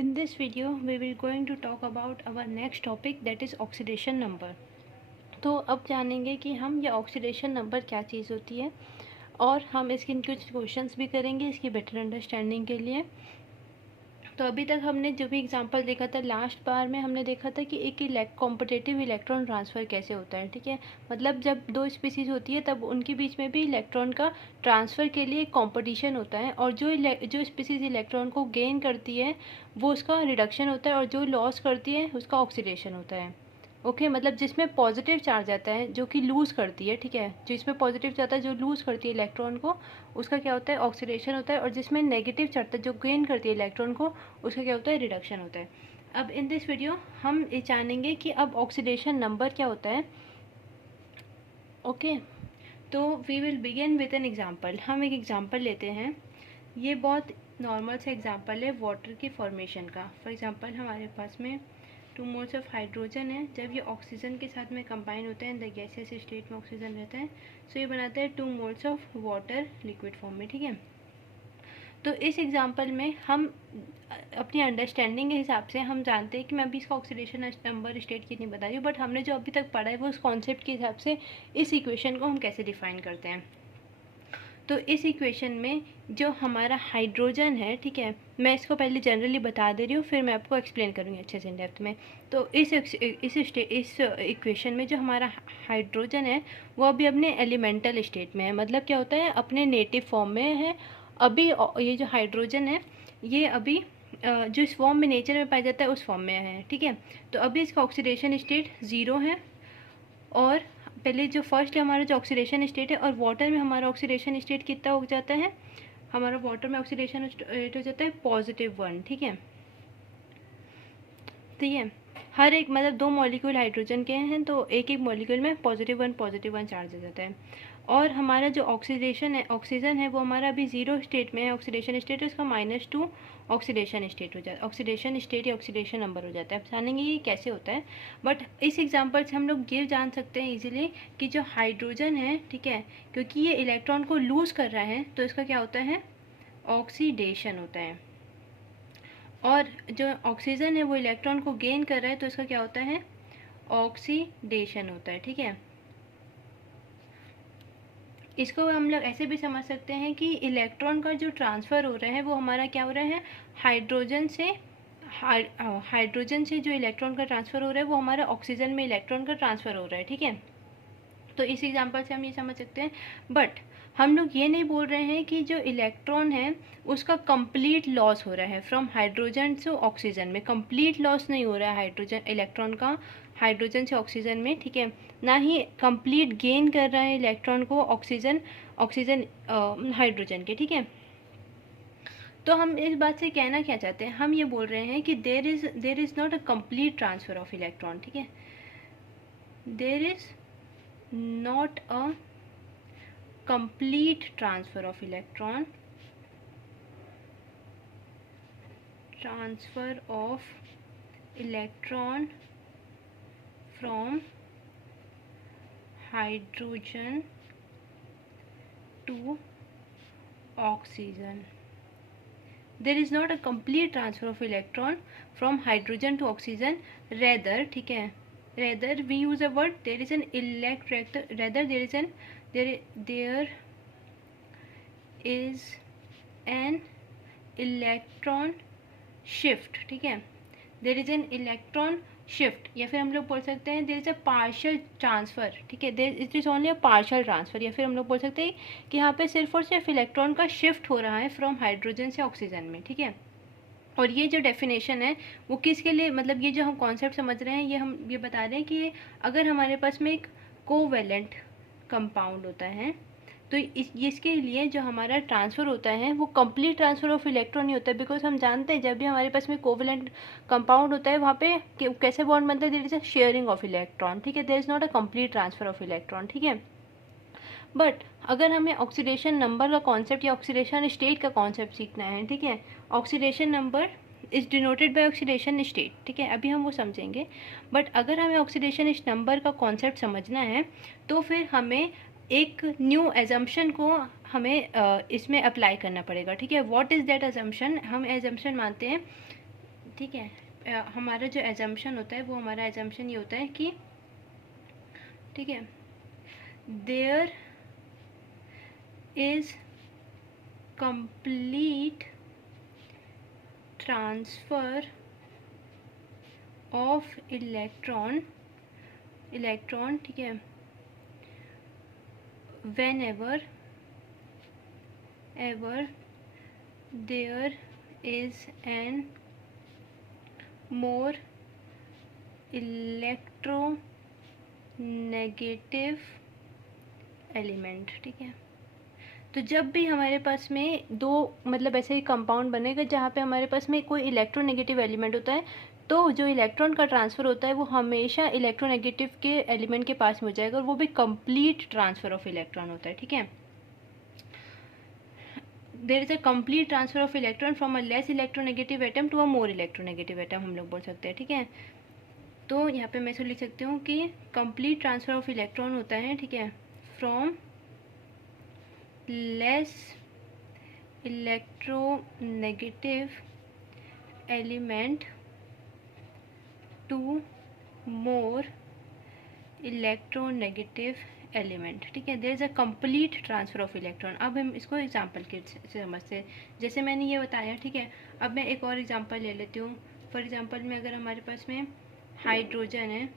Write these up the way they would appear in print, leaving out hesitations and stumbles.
In this video we will going to talk about our next topic, that is oxidation number। तो अब जानेंगे कि हम ये ऑक्सीडेशन नंबर क्या चीज़ होती है और हम इसके कुछ क्वेश्चंस भी करेंगे इसकी बेटर अंडरस्टैंडिंग के लिए। तो अभी तक हमने जो भी एग्जांपल देखा था, लास्ट बार में हमने देखा था कि एक कॉम्पिटिटिव इलेक्ट्रॉन ट्रांसफ़र कैसे होता है। ठीक है, मतलब जब दो स्पीसीज़ होती है तब उनके बीच में भी इलेक्ट्रॉन का ट्रांसफ़र के लिए कंपटीशन होता है, और जो स्पीसीज़ इलेक्ट्रॉन को गेन करती है वो उसका रिडक्शन होता है, और जो लॉस करती है उसका ऑक्सीडेशन होता है। ओके, मतलब जिसमें पॉजिटिव चार्ज आता है जो कि लूज़ करती है, ठीक है, जिसमें पॉजिटिव चार्ज आता है जो लूज़ करती है इलेक्ट्रॉन को, उसका क्या होता है, ऑक्सीडेशन होता है। और जिसमें नेगेटिव चार्ज जो गेन करती है इलेक्ट्रॉन को, उसका क्या होता है, रिडक्शन होता है। अब इन दिस वीडियो हम ये जानेंगे कि अब ऑक्सीडेशन नंबर क्या होता है। ओके, तो we will begin with an example. हम एक एग्जांपल लेते हैं। ये बहुत नॉर्मल सा एग्जांपल है वाटर की फॉर्मेशन का। फॉर एग्जांपल हमारे पास में 2 मोल्स ऑफ हाइड्रोजन है। जब ये ऑक्सीजन के साथ में कंबाइन होते हैं, द गैसियस स्टेट में ऑक्सीजन रहता है, सो ये बनाता है 2 moles of water liquid form में। ठीक है, तो इस एग्जांपल में हम अपनी अंडरस्टैंडिंग के हिसाब से हम जानते हैं कि मैं अभी इसका ऑक्सीडेशन नंबर स्टेट की नहीं बता रही हूँ, बट हमने जो अभी तक पढ़ा है वो उस कॉन्सेप्ट के हिसाब से इस इक्वेशन को हम कैसे डिफाइन करते हैं। तो इस इक्वेशन में जो हमारा हाइड्रोजन है, ठीक है, मैं इसको पहले जनरली बता दे रही हूँ, फिर मैं आपको एक्सप्लेन करूँगी अच्छे से इन डेप्थ में। तो इस इक्वेशन में जो हमारा हाइड्रोजन है वो अभी अपने एलिमेंटल स्टेट में है। मतलब क्या होता है, अपने नेटिव फॉर्म में है अभी। ये जो हाइड्रोजन है ये अभी जो इस फॉर्म में नेचर में पाया जाता है उस फॉर्म में है। ठीक है, तो अभी इसका ऑक्सीडेशन स्टेट 0 है। और पहले जो फर्स्ट हमारा जो ऑक्सीडेशन स्टेट है, और वाटर में हमारा ऑक्सीडेशन स्टेट कितना हो जाता है, हमारा वाटर में ऑक्सीडेशन स्टेट हो जाता है +1। ठीक है, तो ये हर एक मतलब 2 मॉलिक्यूल हाइड्रोजन के हैं तो एक एक मॉलिक्यूल में +1 चार्ज हो जाता है। और हमारा जो ऑक्सीजन है वो हमारा अभी 0 स्टेट में है, ऑक्सीडेशन स्टेट, उसका -2 ऑक्सीडेशन स्टेट हो जाता है, ऑक्सीडेशन स्टेट या ऑक्सीडेशन नंबर हो जाता है। अब जानेंगे ये कैसे होता है, बट इस एग्जांपल से हम लोग ये जान सकते हैं इजीली कि जो हाइड्रोजन है, ठीक है, क्योंकि ये इलेक्ट्रॉन को लूज़ कर रहा है तो इसका क्या होता है, ऑक्सीडेशन होता है। और जो ऑक्सीजन है वो इलेक्ट्रॉन को गेन कर रहा है तो इसका क्या होता है, ऑक्सीडेशन होता है। ठीक है, इसको हम लोग ऐसे भी समझ सकते हैं कि इलेक्ट्रॉन का जो ट्रांसफ़र हो रहा है वो हमारा क्या हो रहा है, हाइड्रोजन से जो इलेक्ट्रॉन का ट्रांसफ़र हो रहा है वो हमारा ऑक्सीजन में इलेक्ट्रॉन का ट्रांसफ़र हो रहा है। ठीक है, तो इस एग्जांपल से हम ये समझ सकते हैं। बट हम लोग ये नहीं बोल रहे हैं कि जो इलेक्ट्रॉन है उसका कंप्लीट लॉस हो रहा है फ्रॉम हाइड्रोजन से ऑक्सीजन में। कंप्लीट लॉस नहीं हो रहा है हाइड्रोजन इलेक्ट्रॉन का हाइड्रोजन से ऑक्सीजन में। ठीक है, ना ही कंप्लीट गेन कर रहा है इलेक्ट्रॉन को ऑक्सीजन हाइड्रोजन के। ठीक है, तो हम इस बात से कहना क्या चाहते हैं, हम ये बोल रहे हैं कि there is not a complete transfer of electron. ठीक है, there is not a complete transfer of electron from hydrogen to oxygen. There is not a complete transfer of electron from hydrogen to oxygen, rather, ठीक है, rather we use a word, there is an rather there is an electron shift। ठीक है, there is an electron shift, या फिर हम लोग बोल सकते हैं there is a partial transfer। ठीक है, it is only a partial transfer, या फिर हम लोग बोल सकते हैं कि यहाँ पे सिर्फ और सिर्फ इलेक्ट्रॉन का शिफ्ट हो रहा है फ्रॉम हाइड्रोजन से ऑक्सीजन में। ठीक है, और ये जो डेफिनेशन है वो किसके लिए, मतलब ये जो हम कॉन्सेप्ट समझ रहे हैं ये हम ये बता रहे हैं कि अगर हमारे पास में एक कोवेलेंट कंपाउंड होता है तो इसके लिए जो हमारा ट्रांसफ़र होता है वो कंप्लीट ट्रांसफ़र ऑफ इलेक्ट्रॉन नहीं होता है। बिकॉज हम जानते हैं जब भी हमारे पास में कोवेलेंट कंपाउंड होता है वहाँ पे कैसे बॉन्ड बनता है, there is a sharing of electron. ठीक है, there is not a complete transfer of electron. ठीक है, बट अगर हमें ऑक्सीडेशन नंबर का कॉन्सेप्ट या ऑक्सीडेशन स्टेट का कॉन्सेप्ट सीखना है, ठीक है, oxidation number is denoted by oxidation state. ठीक है, अभी हम वो समझेंगे। बट अगर हमें ऑक्सीडेशन इस नंबर का कॉन्सेप्ट समझना है तो फिर हमें एक न्यू एजम्पशन को हमें इसमें अप्लाई करना पड़ेगा। ठीक है, व्हाट इज़ दैट एजम्पशन, हम एजम्पशन मानते हैं, ठीक है, हमारा जो एजम्पशन होता है वो हमारा एजम्पशन ये होता है कि, ठीक है, there is complete transfer of electron, ठीक है, whenever ever there is an more electronegative element, ठीक है। तो जब भी हमारे पास में दो मतलब ऐसे ही कंपाउंड बनेगा जहाँ पे हमारे पास में कोई इलेक्ट्रोनेगेटिव एलिमेंट होता है, तो जो इलेक्ट्रॉन का ट्रांसफ़र होता है वो हमेशा इलेक्ट्रोनेगेटिव के एलिमेंट के पास में हो जाएगा, और वो भी कंप्लीट ट्रांसफ़र ऑफ इलेक्ट्रॉन होता है, ठीक है। There is a complete transfer of electron from a less electronegative atom to a more electronegative atom, हम लोग बोल सकते हैं, ठीक है। तो यहाँ पे मैं इसको लिख सकती हूँ कि कंप्लीट ट्रांसफ़र ऑफ इलेक्ट्रॉन होता है, ठीक है, from less electronegative element to more electronegative element, ठीक है। There is a complete transfer of electron. अब हम इसको एग्जांपल के से समझते हैं, जैसे मैंने ये बताया, ठीक है। अब मैं एक और एग्जांपल ले लेती हूँ। फॉर एग्जांपल में अगर हमारे पास में हाइड्रोजन है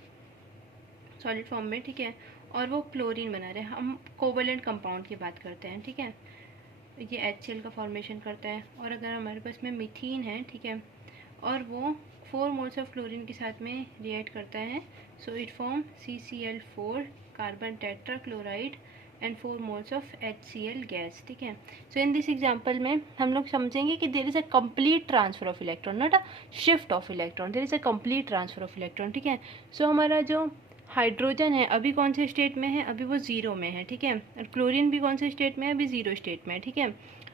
सॉलिड फॉर्म में, ठीक है, और वो क्लोरीन बना रहे हैं, हम कोवलेंट कंपाउंड की बात करते हैं, ठीक है, ये HCl का फॉर्मेशन करता है। और अगर हमारे पास में मीथीन है, ठीक है, और वो 4 मोल्स ऑफ क्लोरीन के साथ में रिएक्ट करता है, so it form CCl4 carbon tetra chloride and 4 moles of HCl gas, ठीक है। सो इन दिस एग्जांपल में हम लोग समझेंगे कि there is a complete transfer of electron, not a shift of electron, there is a complete transfer of electron, ठीक है। सो हमारा जो हाइड्रोजन है अभी कौन से स्टेट में है, अभी वो 0 में है, ठीक है। और क्लोरीन भी कौन से स्टेट में है, अभी 0 स्टेट में है, ठीक है।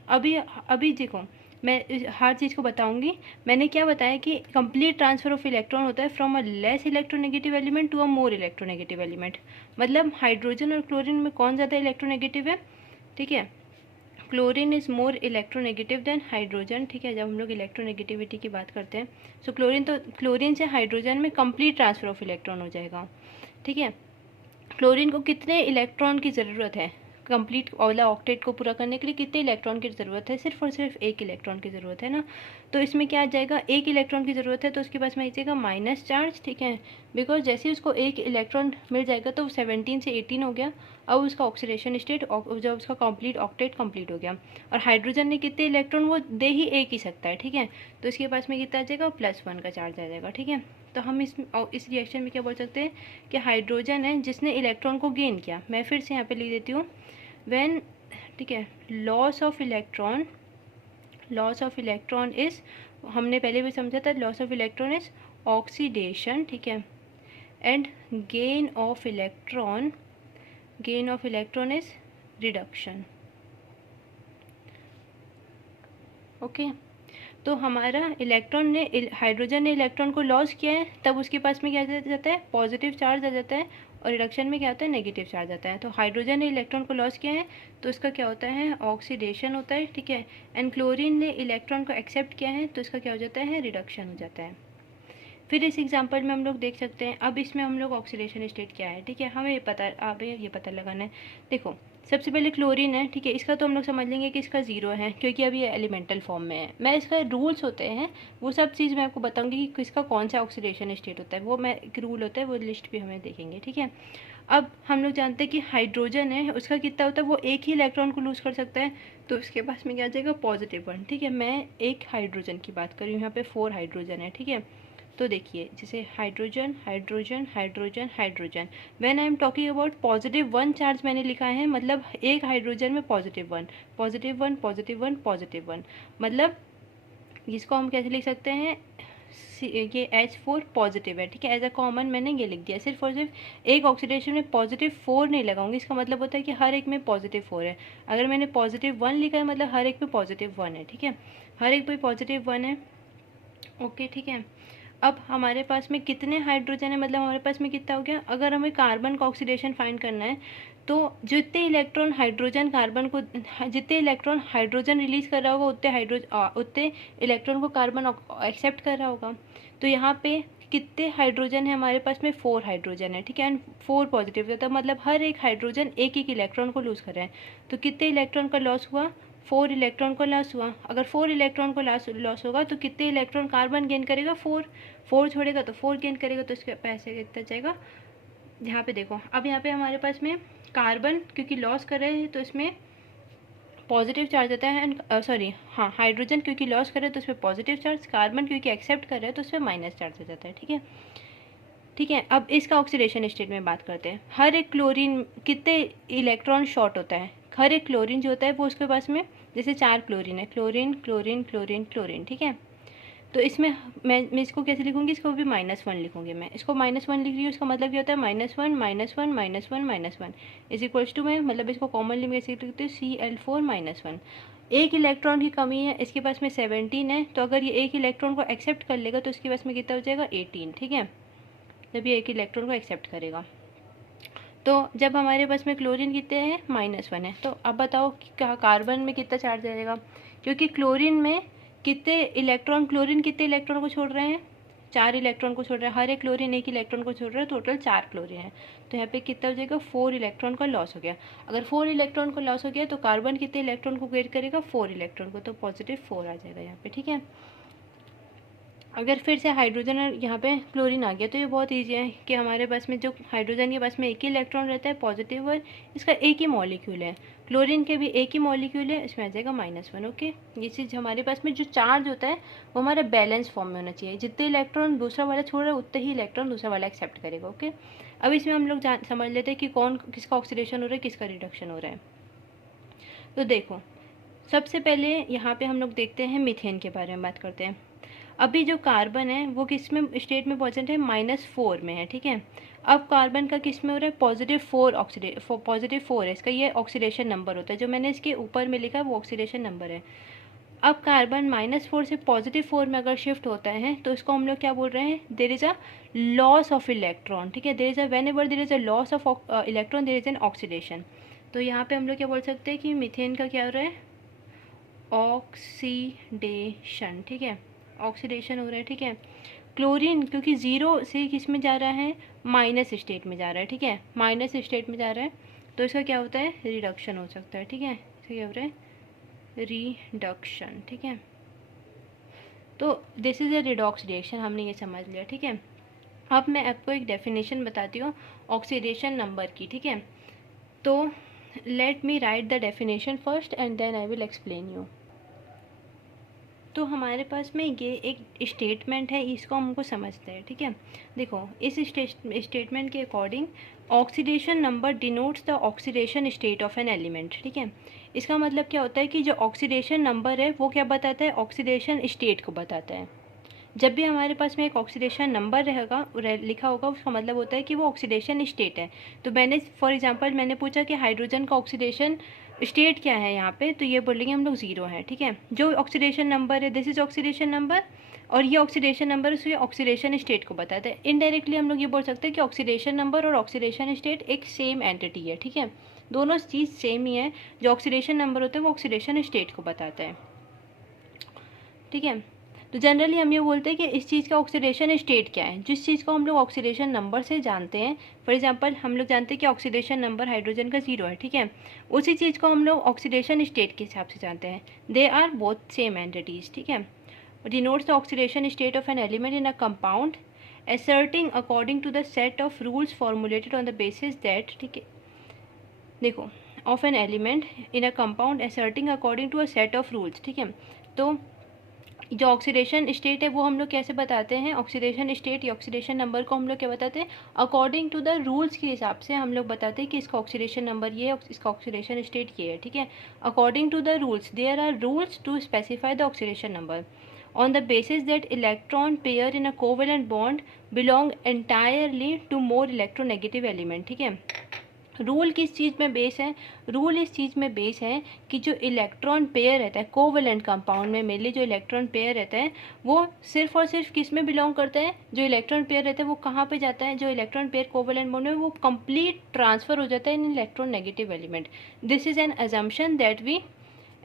अभी देखो, मैं हर चीज़ को बताऊंगी। मैंने क्या बताया कि कंप्लीट ट्रांसफ़र ऑफ इलेक्ट्रॉन होता है from a less electronegative element to a more electronegative element. मतलब हाइड्रोजन और क्लोरीन में कौन ज़्यादा इलेक्ट्रोनेगेटिव है, ठीक है, chlorine is more electronegative than hydrogen, ठीक है, जब हम लोग इलेक्ट्रोनेगेटिविटी की बात करते हैं। सो क्लोरीन से हाइड्रोजन में कंप्लीट ट्रांसफ़र ऑफ इलेक्ट्रॉन हो जाएगा, ठीक है। क्लोरीन को कितने इलेक्ट्रॉन की ज़रूरत है, कंप्लीट वाला ऑक्टेट को पूरा करने के लिए कितने इलेक्ट्रॉन की ज़रूरत है, सिर्फ और सिर्फ 1 इलेक्ट्रॉन की ज़रूरत है ना। तो इसमें क्या आ जाएगा, 1 इलेक्ट्रॉन की ज़रूरत है, तो उसके पास में आ जाएगा माइनस चार्ज, ठीक है, बिकॉज जैसे ही उसको 1 इलेक्ट्रॉन मिल जाएगा तो 17 से 18 हो गया। अब उसका ऑक्सीडेशन स्टेट, जब उसका कंप्लीट ऑक्टेट कंप्लीट हो गया, और हाइड्रोजन ने कितने इलेक्ट्रॉन, वो दे ही 1 ही सकता है, ठीक है। तो इसके पास में कितना आ जाएगा, +1 का चार्ज आ जाएगा, ठीक है। तो हम इस रिएक्शन में क्या बोल सकते हैं कि हाइड्रोजन है जिसने इलेक्ट्रॉन को गेन किया। मैं फिर से यहाँ पे लिख देती हूँ, व्हेन, ठीक है, लॉस ऑफ इलेक्ट्रॉन इज, हमने पहले भी समझा था, loss of electron is oxidation, ठीक है, and gain of electron is reduction, okay. तो हमारा हाइड्रोजन ने इलेक्ट्रॉन को लॉस किया है, तब उसके पास में क्या आ जाता है, पॉजिटिव चार्ज आ जाता है, और रिडक्शन में क्या होता है, नेगेटिव चार्ज आता है। तो हाइड्रोजन ने इलेक्ट्रॉन को लॉस किया है तो इसका क्या होता है, ऑक्सीडेशन होता है, ठीक है। एंड क्लोरीन ने इलेक्ट्रॉन को एक्सेप्ट किया है तो इसका क्या हो जाता है, रिडक्शन हो जाता है। फिर इस एग्जांपल में हम लोग देख सकते हैं, अब इसमें हम लोग ऑक्सीडेशन स्टेट क्या है, ठीक है, हमें ये पता लगाना है। देखो, सबसे पहले क्लोरीन है, ठीक है, इसका तो हम लोग समझ लेंगे कि इसका 0 है क्योंकि अभी ये एलिमेंटल फॉर्म में है। मैं इसका रूल्स होते हैं वो सब चीज़ मैं आपको बताऊंगी कि किसका कौन सा ऑक्सीडेशन स्टेट होता है, वो मैं एक रूल होता है वो लिस्ट भी हमें देखेंगे, ठीक है। अब हम लोग जानते हैं कि हाइड्रोजन है, उसका कितना होता है, वो 1 ही इलेक्ट्रॉन को लूज़ कर सकता है, तो उसके पास में क्या आ जाएगा, +1, ठीक है। मैं एक हाइड्रोजन की बात कर रही हूँ, यहाँ पे 4 हाइड्रोजन है, ठीक है। तो देखिए, जैसे hydrogen hydrogen hydrogen hydrogen, when I am talking about +1 charge मैंने लिखा है, मतलब एक हाइड्रोजन में +1 +1 +1 +1, मतलब इसको हम कैसे लिख सकते हैं, ये H4 पॉजिटिव है, ठीक है, एज अ कॉमन मैंने ये लिख दिया। सिर्फ और सिर्फ एक ऑक्सीडेशन में +4 नहीं लगाऊंगी, इसका मतलब होता है कि हर एक में +4 है। अगर मैंने +1 लिखा है मतलब हर एक में +1 है, ठीक है, हर एक पे +1 है, ओके, ठीक है। अब हमारे पास में कितने हाइड्रोजन है, मतलब हमारे पास में कितना हो गया, अगर हमें कार्बन का ऑक्सीडेशन फाइंड करना है तो जितने इलेक्ट्रॉन हाइड्रोजन कार्बन को, जितने इलेक्ट्रॉन हाइड्रोजन रिलीज़ कर रहा होगा उतने इलेक्ट्रॉन को कार्बन एक्सेप्ट कर रहा होगा। तो यहाँ पे कितने हाइड्रोजन है हमारे पास में, 4 हाइड्रोजन है, ठीक है, एंड 4 पॉजिटिव, तो मतलब हर एक हाइड्रोजन एक एक इलेक्ट्रॉन को लूज़ कर रहे हैं। तो कितने इलेक्ट्रॉन का लॉस हुआ, 4 इलेक्ट्रॉन को लॉस हुआ। अगर 4 इलेक्ट्रॉन को लॉस होगा तो कितने इलेक्ट्रॉन कार्बन गेन करेगा, 4 छोड़ेगा तो 4 गेन करेगा, तो इसके पैसे कितना जाएगा। यहाँ पे देखो, अब यहाँ पे हमारे पास में कार्बन क्योंकि लॉस कर रहे हैं तो इसमें पॉजिटिव चार्ज आता है, एंड हाइड्रोजन क्योंकि लॉस कर रहे हैं तो इसमें पॉजिटिव चार्ज, कार्बन क्योंकि एक्सेप्ट कर रहे हैं तो इसमें माइनस चार्ज हो जाता है, ठीक है। ठीक है, अब इसका ऑक्सीडेशन स्टेट में बात करते हैं। हर एक क्लोरीन कितने इलेक्ट्रॉन शॉर्ट होता है, हर एक क्लोरीन जो होता है वो उसके पास में, जैसे 4 क्लोरीन है, क्लोरीन क्लोरीन क्लोरीन क्लोरीन, ठीक है। तो इसमें मैं इसको कैसे लिखूंगी, इसको भी -1 लिखूंगी। मैं इसको -1 लिख रही हूँ, इसका मतलब क्या होता है, -1 -1 -1 -1 इज इक्वल्स टू, मैं मतलब इसको कॉमनली मैं ऐसे लिखती हूँ Cl4 -1। एक इलेक्ट्रॉन की कमी है, इसके पास में 17 है, तो अगर ये एक इलेक्ट्रॉन को एक्सेप्ट कर लेगा तो इसके पास में कितना हो जाएगा, 18, ठीक है, जब ये एक इलेक्ट्रॉन को एक्सेप्ट करेगा। तो जब हमारे पास में क्लोरीन कितने हैं, -1 है, तो अब बताओ कि कार्बन में कितना चार्ज रहेगा, क्योंकि क्लोरीन में कितने इलेक्ट्रॉन, क्लोरीन कितने इलेक्ट्रॉन को छोड़ रहे हैं, 4 इलेक्ट्रॉन को छोड़ रहे हैं, हर एक क्लोरीन एक इलेक्ट्रॉन को छोड़ रहा है, टोटल 4 क्लोरीन है। तो यहाँ पे कितना हो जाएगा, 4 इलेक्ट्रॉन का लॉस हो गया। अगर 4 इलेक्ट्रॉन को लॉस हो गया तो कार्बन कितने इलेक्ट्रॉन को गेन करेगा, 4 इलेक्ट्रॉन को, तो +4 आ जाएगा यहाँ पे, ठीक है। अगर फिर से हाइड्रोजन और यहाँ पे क्लोरीन आ गया तो ये बहुत ईजी है कि हमारे पास में जो हाइड्रोजन के पास में एक ही इलेक्ट्रॉन रहता है पॉजिटिव, और इसका एक ही मॉलिक्यूल है, क्लोरीन के भी एक ही मॉलिक्यूल है, इसमें आ जाएगा -1, ओके। ये चीज़ हमारे पास में जो चार्ज होता है वो हमारा बैलेंस फॉर्म में होना चाहिए, जितने इलेक्ट्रॉन दूसरा वाला छोड़ रहा है उतने ही इलेक्ट्रॉन दूसरा वाला एक्सेप्ट करेगा, ओके। अब इसमें हम लोग समझ लेते हैं कि कौन किसका ऑक्सीडेशन हो रहा है, किसका रिडक्शन हो रहा है। तो देखो, सबसे पहले यहाँ पे हम लोग देखते हैं मीथेन के बारे में बात करते हैं। अभी जो कार्बन है वो किस में स्टेट में पहुँचते हैं, -4 में है, ठीक है। अब कार्बन का किस में हो रहा है, +4 है, इसका ये ऑक्सीडेशन नंबर होता है, जो मैंने इसके ऊपर में लिखा है वो ऑक्सीडेशन नंबर है। अब कार्बन -4 से +4 में अगर शिफ्ट होता है तो इसको हम लोग क्या बोल रहे हैं, there is a loss of electron, ठीक है, there is a whenever there is a loss of electron there is an oxidation. तो यहाँ पे हम लोग क्या बोल सकते हैं कि मीथेन का क्या हो रहा है, ऑक्सीडेशन, ठीक है, ऑक्सीडेशन हो रहा है, ठीक है। क्लोरीन क्योंकि 0 से किस में जा रहा है, माइनस स्टेट में जा रहा है, ठीक है, माइनस स्टेट में जा रहा है, तो इसका क्या होता है, रिडक्शन हो सकता है, ठीक है, इसका क्या हो रहा है, रिडक्शन, ठीक है। तो this is a redox reaction, हमने ये समझ लिया, ठीक है। अब मैं आपको एक डेफिनेशन बताती हूँ ऑक्सीडेशन नंबर की, ठीक है। तो let me write the definition first and then I will explain you. तो हमारे पास में ये एक स्टेटमेंट है, इसको हमको समझते हैं, ठीक है। देखो, इस स्टेटमेंट के according oxidation number denotes the oxidation state of an element, ठीक है। इसका मतलब क्या होता है कि जो ऑक्सीडेशन नंबर है वो क्या बताता है, ऑक्सीडेशन स्टेट को बताता है। जब भी हमारे पास में एक ऑक्सीडेशन नंबर रहेगा लिखा होगा, उसका मतलब होता है कि वो ऑक्सीडेशन स्टेट है। तो मैंने फॉर एग्जांपल मैंने पूछा कि हाइड्रोजन का ऑक्सीडेशन स्टेट क्या है यहाँ पे, तो ये बोलेंगे हम लोग 0 है, ठीक है। जो ऑक्सीडेशन नंबर है, दिस इज ऑक्सीडेशन नंबर, और ये ऑक्सीडेशन नंबर उसके ऑक्सीडेशन स्टेट को बताता है। इनडायरेक्टली हम लोग ये बोल सकते हैं कि ऑक्सीडेशन नंबर और ऑक्सीडेशन स्टेट एक सेम एंटिटी है, ठीक है, दोनों चीज़ सेम ही है। जो ऑक्सीडेशन नंबर होता है वो ऑक्सीडेशन स्टेट को बताता है, ठीक है। तो जनरली हम ये बोलते हैं कि इस चीज़ का ऑक्सीडेशन स्टेट क्या है, जिस चीज़ को हम लोग ऑक्सीडेशन नंबर से जानते हैं। फॉर एग्जांपल हम लोग जानते हैं कि ऑक्सीडेशन नंबर हाइड्रोजन का 0 है, ठीक है, उसी चीज़ को हम लोग ऑक्सीडेशन स्टेट के हिसाब से जानते हैं। They are both same entities, ठीक है। Denotes the oxidation state of an element in a compound asserting according to the set of rules formulated on the basis that, ठीक है, देखो, of an element in a compound asserting according to a set of rules, ठीक है। तो जो oxidation state है वो हम लोग कैसे बताते हैं, ऑक्सीडेशन स्टेट या ऑक्सीडेशन नंबर को हम लोग क्या बताते हैं, अकॉर्डिंग टू द रूल्स के हिसाब से हम लोग बताते हैं कि इसका ऑक्सीडेशन नंबर ये है, इसका ऑक्सीडेशन स्टेट ये है, ठीक है। According to the rules, there are rules to specify the oxidation number on the basis that electron pair in a covalent bond belong entirely to more electronegative element, ठीक है। Rule किस चीज़ में base है? Rule इस चीज़ में base है कि जो इलेक्ट्रॉन पेयर रहता है कोवेलेंट कंपाउंड में, मेनली जो इलेक्ट्रॉन पेयर रहता है वो सिर्फ और सिर्फ किस में बिलोंग करता है? जो इलेक्ट्रॉन पेयर रहता है वो कहाँ पे जाता है? जो इलेक्ट्रॉन पेयर कोवेलेंट बॉन्ड में वो कंप्लीट ट्रांसफर हो जाता है in electronegative element. This is an assumption that we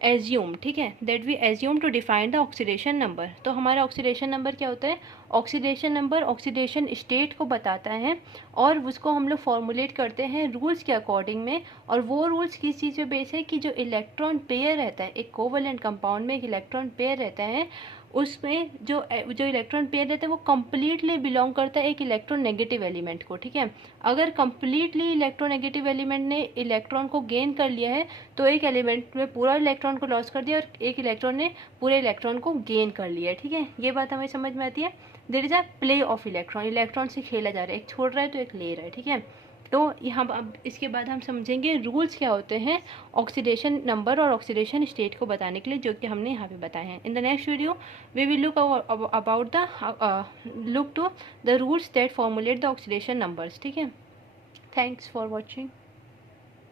assume, ठीक है, that we assume to define the oxidation number. तो हमारा ऑक्सीडेशन नंबर क्या होता है? ऑक्सीडेशन नंबर ऑक्सीडेशन स्टेट को बताता है और उसको हम लोग फॉर्मुलेट करते हैं रूल्स के अकॉर्डिंग में। और वो रूल्स किस चीज़ पे बेस है कि जो इलेक्ट्रॉन पेयर रहता है एक कोवेलेंट कंपाउंड में, एक इलेक्ट्रॉन पेयर रहता है, उसमें जो इलेक्ट्रॉन पेयर रहता है वो कम्प्लीटली बिलोंग करता है एक इलेक्ट्रॉन नेगेटिव एलिमेंट को, ठीक है। अगर कम्प्लीटली इलेक्ट्रोनेगेटिव एलिमेंट ने इलेक्ट्रॉन को गेन कर लिया है तो एक एलिमेंट में पूरा इलेक्ट्रॉन को लॉस कर दिया और एक इलेक्ट्रॉन ने पूरे इलेक्ट्रॉन को गेन कर लिया है, ठीक है। ये बात हमें समझ में आती है। There is a play of electron, electron से खेला जा रहा है, एक छोड़ रहा है तो एक ले रहा है, ठीक है। तो यहाँ अब इसके बाद हम समझेंगे रूल्स क्या होते हैं ऑक्सीडेशन नंबर और ऑक्सीडेशन स्टेट को बताने के लिए, जो कि हमने यहाँ पे बताए हैं। In the next video we will look about the look to the rules that formulate the oxidation numbers, ठीक है। Thanks for watching.